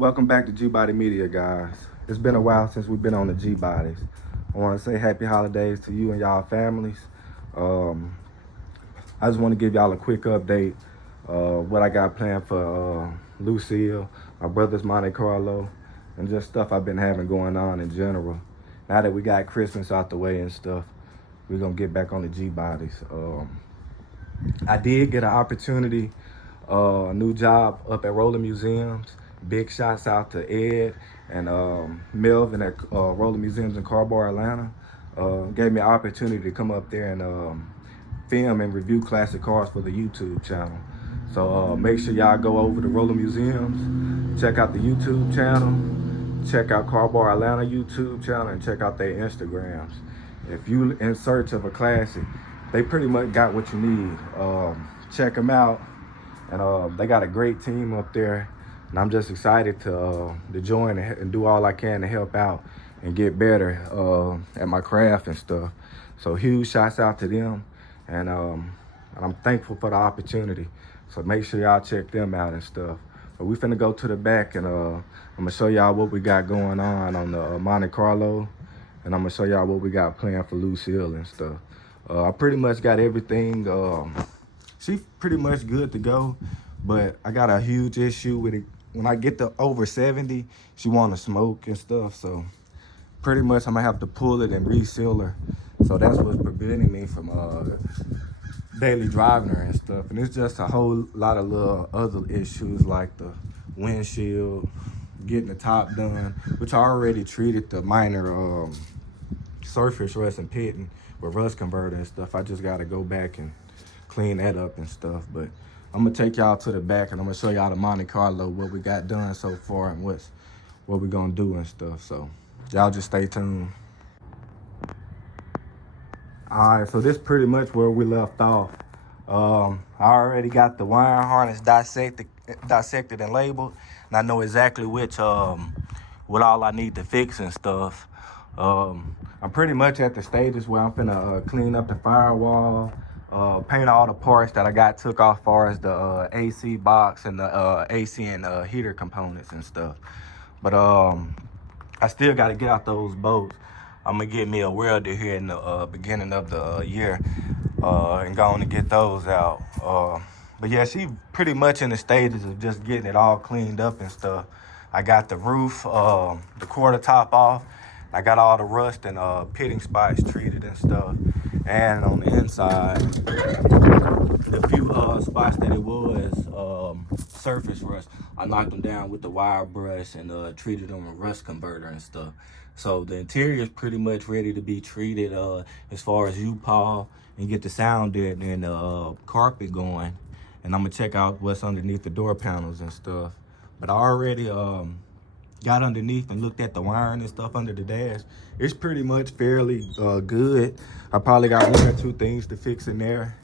Welcome back to Gbody Media, guys. It's been a while since we've been on the Gbodies. I want to say happy holidays to you and y'all families. Um, I just want to give y'all a quick update. What I got planned for Lucille, my brother's Monte Carlo, and just stuff I've been having going on in general. Now that we got Christmas out the way and stuff, we're gonna get back on the Gbodies. I did get an opportunity, a new job up at Rolling Museums. Big shots out to Ed and Melvin at Rolling Museums in Carbar, Atlanta. Gave me an opportunity to come up there and film and review classic cars for the YouTube channel. So make sure y'all go over to Rolling Museums, check out the YouTube channel, check out Carbar Atlanta YouTube channel, and check out their Instagrams. If you in search of a classic, they pretty much got what you need. Check them out, and they got a great team up there, and I'm just excited to join and do all I can to help out and get better at my craft and stuff. So huge shouts out to them, and I'm thankful for the opportunity. So make sure y'all check them out and stuff. But we finna go to the back, and I'm gonna show y'all what we got going on the Monte Carlo, and I'm gonna show y'all what we got planned for Lucille and stuff. I pretty much got everything. She's pretty much good to go, but I got a huge issue with it. When I get to over 70, she want to smoke and stuff. So pretty much I'm gonna have to pull it and reseal her. So that's what's preventing me from daily driving her and stuff. And it's just a whole lot of little other issues like the windshield, getting the top done, which I already treated the minor surface rust and pitting with rust converter and stuff. I just gotta go back and clean that up and stuff. But I'm gonna take y'all to the back, and I'm gonna show y'all the Monte Carlo, what we got done so far and what we gonna do and stuff. So y'all just stay tuned. All right, so this is pretty much where we left off. I already got the wiring harness dissected and labeled, and I know exactly which what all I need to fix and stuff. I'm pretty much at the stages where I'm finna clean up the firewall, paint all the parts that I got took off, far as the AC box and the AC and heater components and stuff. But I still got to get out those bolts. I'm gonna get me a welder here in the beginning of the year and go on and get those out. But yeah, she pretty much in the stages of just getting it all cleaned up and stuff. I got the roof, the quarter top off. I got all the rust and pitting spots treated and stuff. And on the inside, the few spots that it was surface rust, I knocked them down with the wire brush and treated them with rust converter and stuff. So the interior is pretty much ready to be treated as far as U-Paw and get the sound deadener and the carpet going. And I'm gonna check out what's underneath the door panels and stuff. But I already got underneath and looked at the wiring and stuff under the dash. It's pretty much fairly good. I probably got one or two things to fix in there,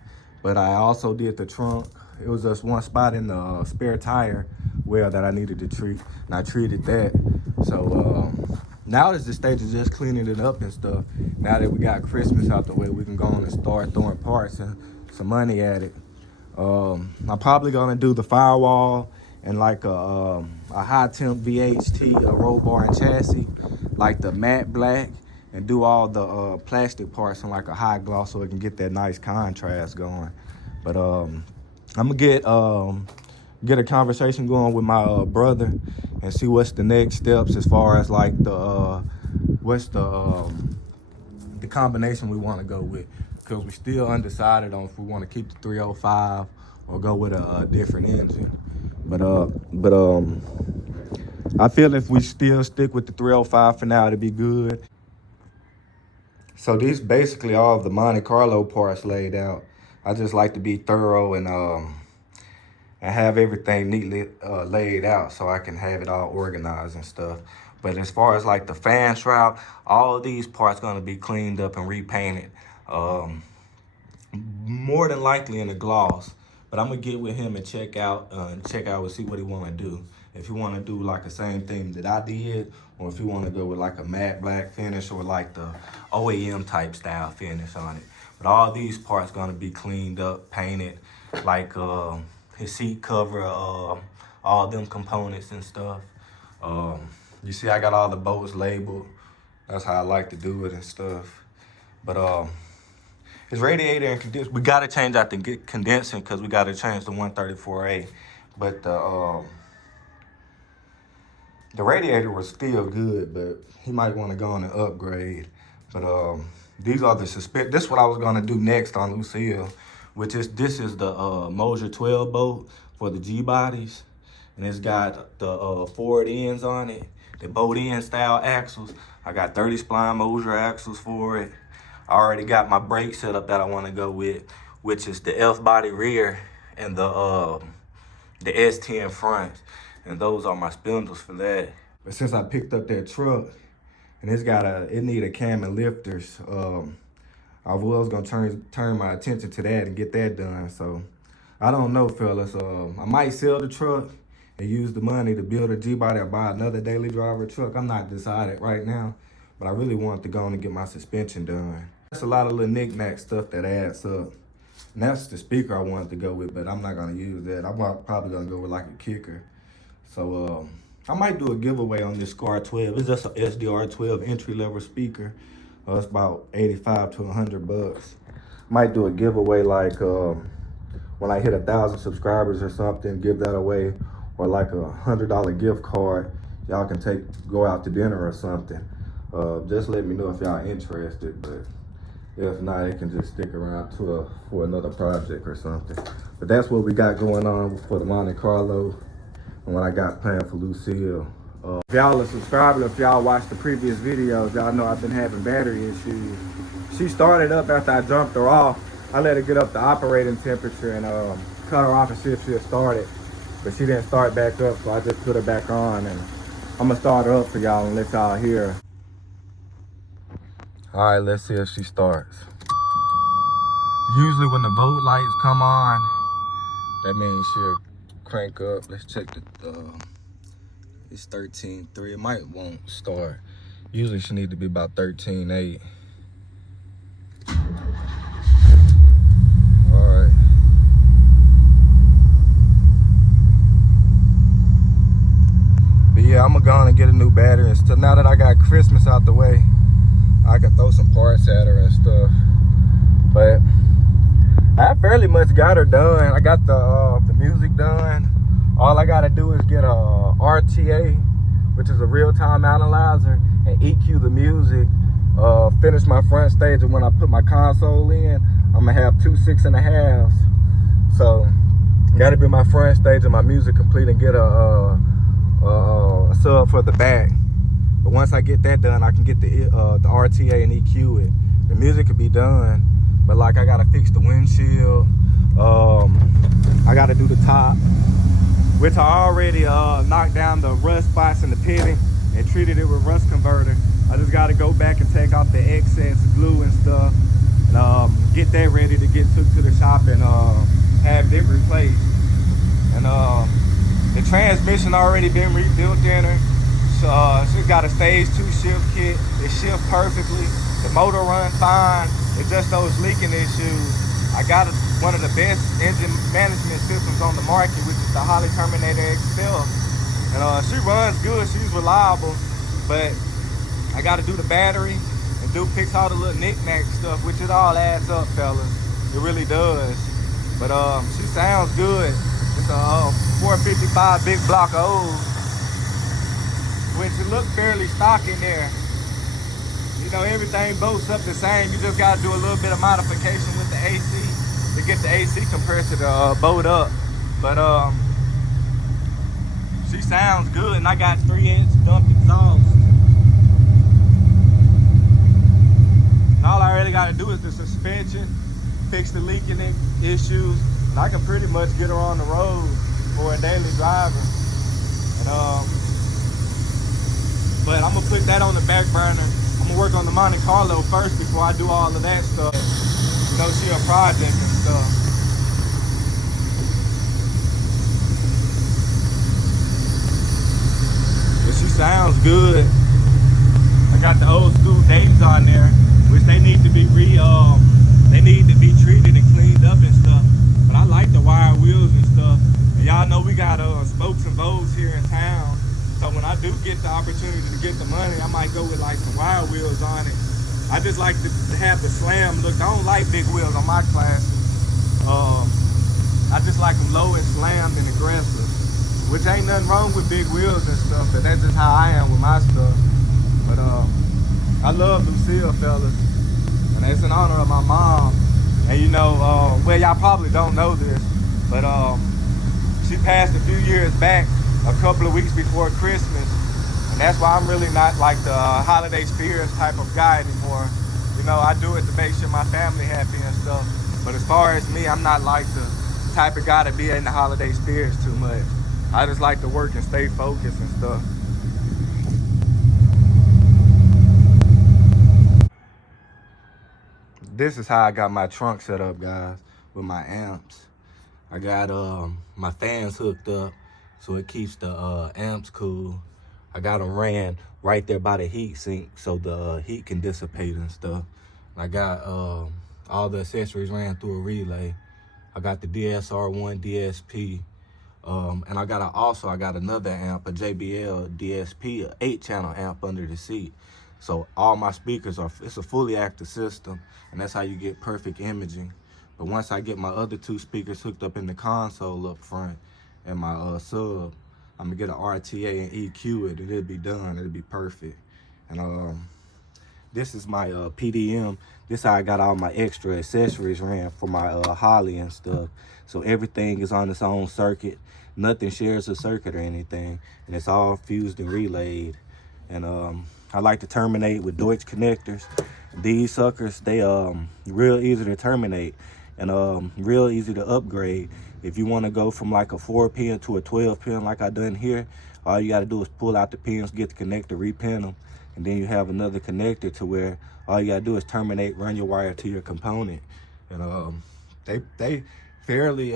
but I also did the trunk. It was just one spot in the spare tire well that I needed to treat, and I treated that. So now it's the stage of just cleaning it up and stuff. Now that we got Christmas out the way, we can go on and start throwing parts and some money at it. I'm probably gonna do the firewall and like a high temp VHT, a roll bar and chassis, like the matte black, and do all the plastic parts in like a high gloss so it can get that nice contrast going. But I'm gonna get a conversation going with my brother and see what's the next steps as far as like the what's the combination we want to go with, because we still undecided on if we want to keep the 305 or go with a different engine. But I feel if we still stick with the 305 for now, it'll be good. So these basically all of the Monte Carlo parts laid out. I just like to be thorough and have everything neatly laid out so I can have it all organized and stuff. But as far as like the fan shroud, all of these parts gonna be cleaned up and repainted. More than likely in a gloss. But I'm gonna get with him and check out and see what he wanna do. If he wanna do like the same thing that I did, or if he wanna go with like a matte black finish or like the OEM type style finish on it. But all these parts gonna be cleaned up, painted, like his seat cover, all them components and stuff. You see I got all the bolts labeled. That's how I like to do it and stuff. But it's radiator and condenser. We gotta change out the condensing because we gotta change the 134A. But the radiator was still good, but he might want to go on and upgrade. But these are the suspend. This is what I was gonna do next on Lucille, which is this is the Mosier 12 bolt for the G-bodies, and it's got the forward ends on it, the bolt end style axles. I got 30 spline Mosier axles for it. I already got my brake setup that I want to go with, which is the F body rear and the S10 front, and those are my spindles for that. But since I picked up that truck and it need a cam and lifters, I was gonna turn my attention to that and get that done. So I don't know, fellas. I might sell the truck and use the money to build a G-body or buy another daily driver truck. I'm not decided right now, but I really want to go on and get my suspension done. That's a lot of little knick-knack stuff that adds up. And that's the speaker I wanted to go with, but I'm not gonna use that. I'm probably gonna go with like a kicker. So I might do a giveaway on this SCAR 12. It's just an SDR 12 entry-level speaker. It's about 85 to 100 bucks. Might do a giveaway like when I hit 1,000 subscribers or something, give that away, or like a $100 gift card. Y'all can go out to dinner or something. Just let me know if y'all interested, but if not, it can just stick around for another project or something. But that's what we got going on for the Monte Carlo and what I got planned for Lucille. If y'all are subscribed, if y'all watched the previous videos, y'all know I've been having battery issues. She started up after I jumped her off. I let her get up to operating temperature and cut her off and see if she had started. But she didn't start back up, so I just put her back on, and I'm gonna start her up for y'all and let y'all hear her. All right, let's see if she starts. Usually when the vote lights come on, that means she'll crank up. Let's check it's 13.3. It won't start. Usually she need to be about 13.8. All right. But yeah, I'm gonna go on and get a new battery and stuff. Now that I got Christmas out the way, I can throw some parts at her and stuff. But I fairly much got her done. I got the music done. All I gotta do is get a RTA, which is a real-time analyzer, and EQ the music. Finish my front stage, and when I put my console in, I'm gonna have 2 6.5s. So gotta be my front stage and my music complete, and get a sub for the back. But once I get that done, I can get the RTA and EQ it. The music could be done, but like I gotta fix the windshield. I gotta do the top, which I already knocked down the rust spots in the pitting and treated it with rust converter. I just gotta go back and take off the excess glue and stuff, and get that ready to get took to the shop and have it replaced. And the transmission already been rebuilt in her. So she's got a stage 2 shift kit. It shifts perfectly. The motor runs fine. It's just those leaking issues. I got one of the best engine management systems on the market, which is the Holley Terminator XL. And she runs good, she's reliable, but I gotta do the battery and fix all the little knick-knack stuff, which it all adds up, fellas. It really does. But she sounds good. It's a 455 big block of O's, which it looked fairly stock in there. You know, everything bolts up the same. You just gotta do a little bit of modification with the AC to get the AC compressor to bolt up. But she sounds good, and I got 3-inch dump exhaust. And all I really gotta do is the suspension, fix the leaking issues, and I can pretty much get her on the road for a daily driver. And but I'm gonna put that on the back burner. I'm gonna work on the Monte Carlo first before I do all of that stuff. You know, she a project and stuff. But she sounds good. I got the old school names on there, which they need to be treated and cleaned up and stuff. But I like the wire wheels and stuff. And y'all know we got spokes and bows here in town. So So when I do get the opportunity to get the money, I might go with like some wide wheels on it. I just like to have the slam look. I don't like big wheels on my classes. I just like them low and slammed and aggressive, which ain't nothing wrong with big wheels and stuff, but that's just how I am with my stuff. But I love Lucille, fellas, and it's in honor of my mom. And you know, well, y'all probably don't know this, but she passed a few years back, a couple of weeks before Christmas, and that's why I'm really not like the holiday spirits type of guy anymore. You know, I do it to make sure my family happy and stuff, but as far as me, I'm not like the type of guy to be in the holiday spirits too much. I just like to work and stay focused and stuff. This is how I got my trunk set up, guys, with my amps. I got my fans hooked up so it keeps the amps cool. I got them ran right there by the heat sink so the heat can dissipate and stuff. I got all the accessories ran through a relay. I got the DSR1 DSP, and I got another amp, a JBL DSP, an 8-channel amp under the seat. So all my speakers it's a fully active system, and that's how you get perfect imaging. But once I get my other 2 speakers hooked up in the console up front and my sub, I'm gonna get an RTA and EQ it, and it'll be done. It'll be perfect. And this is my PDM. This how I got all my extra accessories ran for my Holly and stuff. So everything is on its own circuit. Nothing shares a circuit or anything, and it's all fused and relayed. And I like to terminate with Deutsch connectors. These suckers, they real easy to terminate and real easy to upgrade. If you want to go from like a 4-pin to a 12-pin like I done here, all you got to do is pull out the pins, get the connector, repin them, and then you have another connector to where all you got to do is terminate, run your wire to your component. And they fairly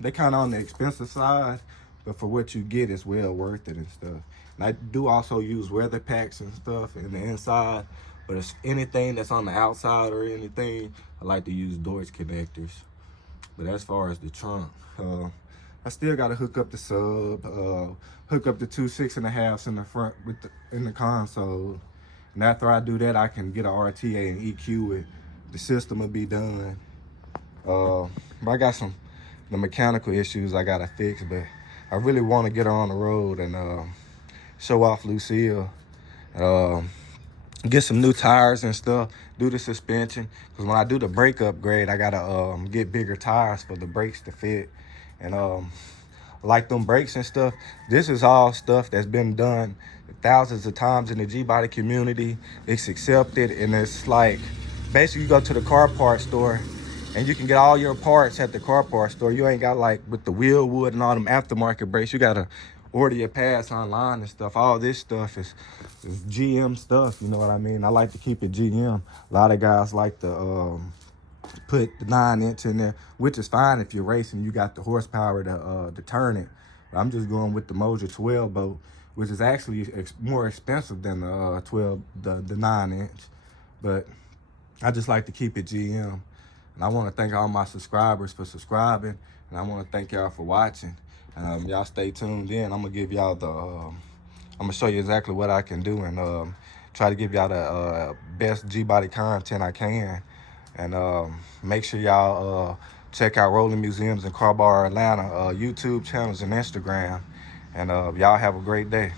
they kind of on the expensive side, but for what you get, it's well worth it and stuff. And I do also use weather packs and stuff in the inside, but if anything that's on the outside or anything, I like to use Deutsch connectors. But as far as the trunk, I still got to hook up the sub, hook up the 2 6.5s in the front in the console. And after I do that, I can get an RTA and EQ it. The system will be done. But I got the mechanical issues I gotta fix, but I really want to get her on the road and show off Lucille. Get some new tires and stuff, do the suspension, because when I do the brake upgrade, I gotta get bigger tires for the brakes to fit. And like them brakes and stuff, this is all stuff that's been done thousands of times in the Gbody community. It's accepted, and it's like basically you go to the car parts store and you can get all your parts at the car parts store. You ain't got like with the wheel wood and all them aftermarket brakes, you gotta order your pads online and stuff. All this stuff is GM stuff, you know what I mean? I like to keep it GM. A lot of guys like to put the 9-inch in there, which is fine if you're racing, you got the horsepower to turn it. But I'm just going with the Moja 12 boat, which is actually more expensive than the 9-inch. But I just like to keep it GM. And I want to thank all my subscribers for subscribing, and I want to thank y'all for watching. Y'all stay tuned in. I'm gonna give y'all I'm gonna show you exactly what I can do, and try to give y'all the best Gbody content I can. And make sure y'all check out Rolling Museums and Car Bar Atlanta YouTube channels and Instagram. And y'all have a great day.